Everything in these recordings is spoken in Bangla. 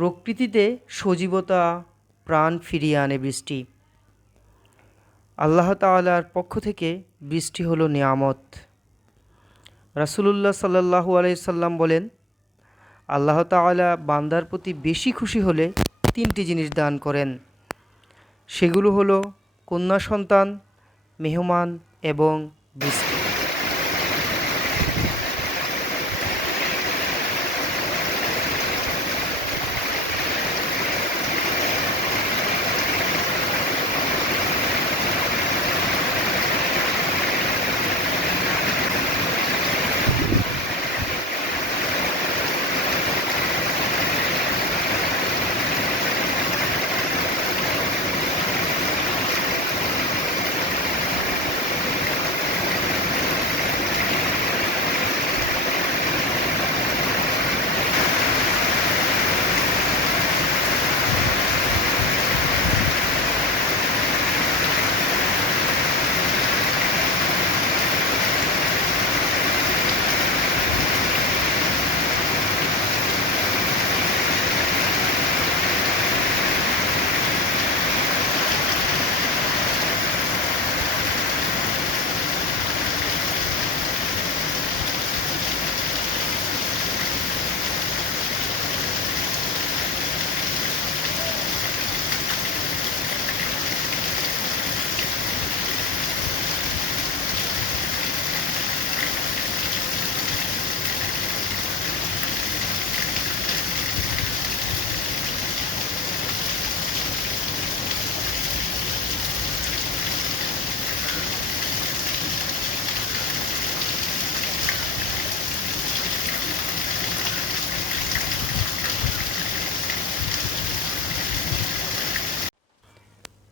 প্রকৃতিতে সজীবতা, প্রাণ ফিরিয়ে আনে বৃষ্টি। আল্লাহ তাআলার পক্ষ থেকে বৃষ্টি হলো নিয়ামত। রাসুলুল্লাহ সাল্লাহু আলাইসাল্লাম বলেন, আল্লাহ তাআলা বান্দার প্রতি বেশি খুশি হলে তিনটি জিনিস দান করেন। সেগুলো হলো কন্যা সন্তান, মেহমান এবং বৃষ্টি।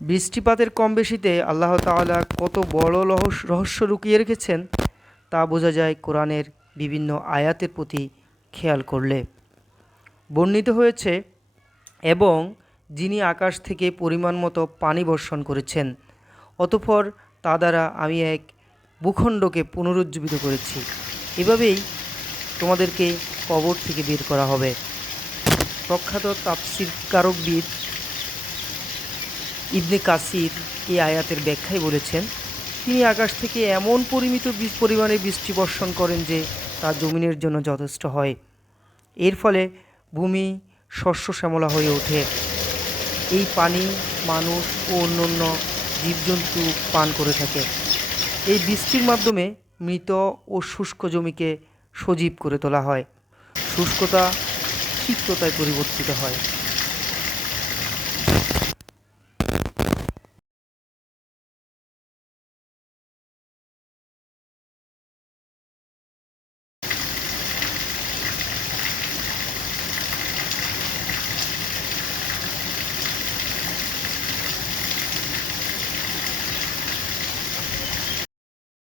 বৃষ্টিপাতের কম বেশিতে আল্লাহ তাআলা কত বড় রহস্য লুকিয়ে রেখেছেন, তা বোঝা যায় কোরআনের বিভিন্ন আয়াতের প্রতি খেয়াল করলে। বর্ণিত হয়েছে, এবং যিনি আকাশ থেকে পরিমাণ মতো পানি বর্ষণ করেছেন, অতঃপর তা দ্বারা আমি এক ভূখণ্ডকে পুনরুজ্জীবিত করেছি। এভাবেই তোমাদেরকে কবর থেকে বের করা হবে। প্রখ্যাত তাপসির কারকবিদ ইবনে কাসির এই আয়াতের ব্যাখ্যায় বলেছেন, তিনি আকাশ থেকে এমন পরিমিত পরিমাণে বৃষ্টি বর্ষণ করেন যে তা জমিনের জন্য যথেষ্ট হয়। এর ফলে ভূমি শস্য শ্যামলা হয়ে ওঠে। এই পানি মানুষ ও অন্যান্য জীবজন্তু পান করে থাকে। এই বৃষ্টির মাধ্যমে মৃত ও শুষ্ক জমিকে সজীব করে তোলা হয়। শুষ্কতা সিক্ততায় পরিবর্তিত হয়।